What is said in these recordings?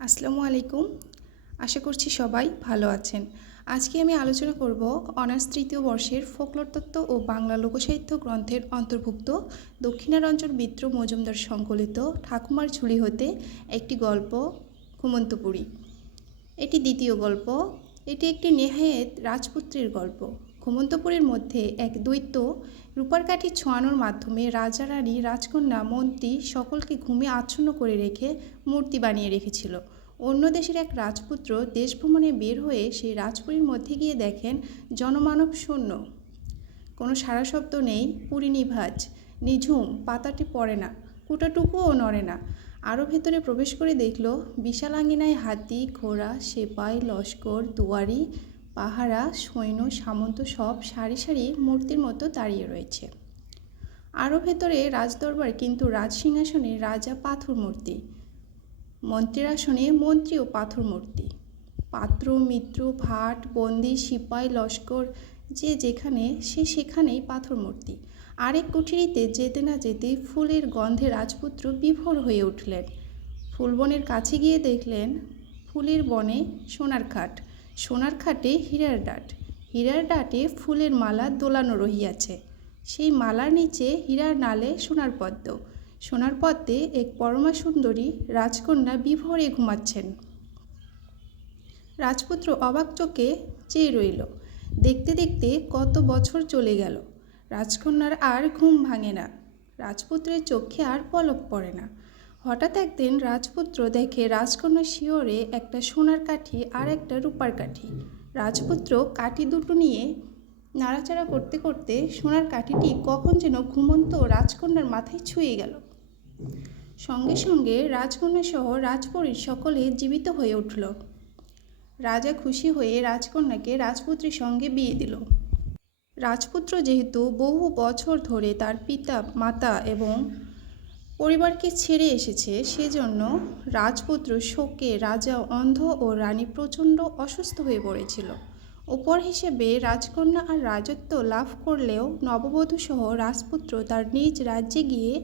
আসসালামু আলাইকুম। আশা করছি সবাই ভালো আছেন। আজকে আমি আলোচনা করব অনার্স তৃতীয় বর্ষের ফোকলোর তত্ত্ব ও বাংলা লোকসাহিত্য গ্রন্থের অন্তর্ভুক্ত দক্ষিণারঞ্জন মিত্র মজুমদার সংকলিত ঠাকুমার ঝুলি হতে একটি গল্প ঘুমন্তপুরী। এটি দ্বিতীয় গল্প। এটি একটি নেহায়েত রাজপুত্রের গল্প। ঘুমন্তপুরীর মধ্যে এক দৈত্য রূপার কাঠি ছোঁয়ানোর মাধ্যমে রাজা রানী রাজকন্যা মন্ত্রী সকলকে ঘুমে আচ্ছন্ন করে রেখে মূর্তি বানিয়ে রেখেছিল। অন্য দেশের এক রাজপুত্র দেশ ভ্রমণে বের হয়ে সেই রাজপুরীর মধ্যে গিয়ে দেখেন জনমানব শূন্য, কোনো সারা শব্দ নেই, পুরী নিভাজ, নিঝুম, পাতাটি পড়ে না, কুটাটুকুও নড়ে না। আরও ভেতরে প্রবেশ করে দেখল বিশাল আঙিনায় হাতি, ঘোড়া, সেপাই, লস্কর, দুয়ারি, পাহারা, সৈন্য, সামন্ত সব সারি সারি মূর্তির মতো দাঁড়িয়ে রয়েছে। আরও ভেতরে রাজদরবার, কিন্তু রাজসিংহাসনে রাজা পাথর মূর্তি, মন্ত্রীর আসনে মন্ত্রী ও পাথর মূর্তি, পাত্র, মিত্র, ভাট, বন্দি, সিপাই, লস্কর, যে যেখানে সে সেখানেই পাথর মূর্তি। আরেক কুঠিরিতে যেতে না যেতেই ফুলের গন্ধে রাজপুত্র বিভোর হয়ে উঠলেন। ফুলবনের কাছে গিয়ে দেখলেন ফুলের বনে সোনার খাট, সোনার খাটে হীরার ডাট, হীরার ডাটে ফুলের মালা দোলানো রহিয়াছে, সেই মালার নিচে হীরার নালে সোনার পদ্ম, সোনার পদ্মে এক পরমা সুন্দরী রাজকন্যা বিভোরে ঘুমাচ্ছেন। রাজপুত্র অবাক চোখে চেয়ে রইল। দেখতে দেখতে কত বছর চলে গেল। রাজকন্যার আর ঘুম ভাঙে না, রাজপুত্রের চোখে আর পলক পড়ে না। হঠাৎ একদিন রাজপুত্র দেখে রাজকন্যার শিয়রে একটা সোনার কাঠি আর একটা রূপার কাঠি। রাজপুত্র কাঠি দুটো নিয়ে নাড়াচাড়া করতে করতে সোনার কাঠিটি কখন যেন ঘুমন্ত রাজকন্যার মাথায় ছুঁয়ে গেল। সঙ্গে সঙ্গে রাজকন্যা সহ রাজপরীর সকলে জীবিত হয়ে উঠল। রাজা খুশি হয়ে রাজকন্যাকে রাজপুত্রের সঙ্গে বিয়ে দিল। রাজপুত্র যেহেতু বহু বছর ধরে তার পিতা মাতা এবং পরিবারকে ছেড়ে এসেছে, সেজন্য রাজপুত্র শোকে রাজা অন্ধ ও রানী প্রচণ্ড অসুস্থ হয়ে পড়েছিল। উপর হিসেবে রাজকন্যা আর রাজত্ব লাভ করলেও নববধূ সহ রাজপুত্র তার নিজ রাজ্যে গিয়ে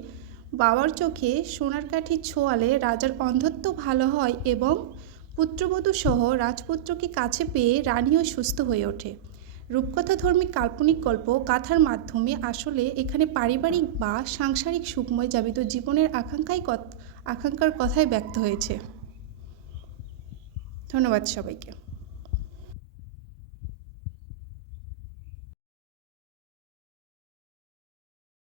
বাবার চোখে সোনার কাঠি ছোঁয়ালে রাজার অন্ধত্ব ভালো হয় এবং পুত্রবধূ সহ রাজপুত্রকে কাছে পেয়ে রানীও সুস্থ হয়ে ওঠে। রূপকথাধর্মী কাল্পনিক গল্প গাথার মাধ্যমে আসলে এখানে পারিবারিক বা সাংসারিক সুখময় যাবিত জীবনের আকাঙ্ক্ষার কথাই ব্যক্ত হয়েছে। ধন্যবাদ সবাইকে।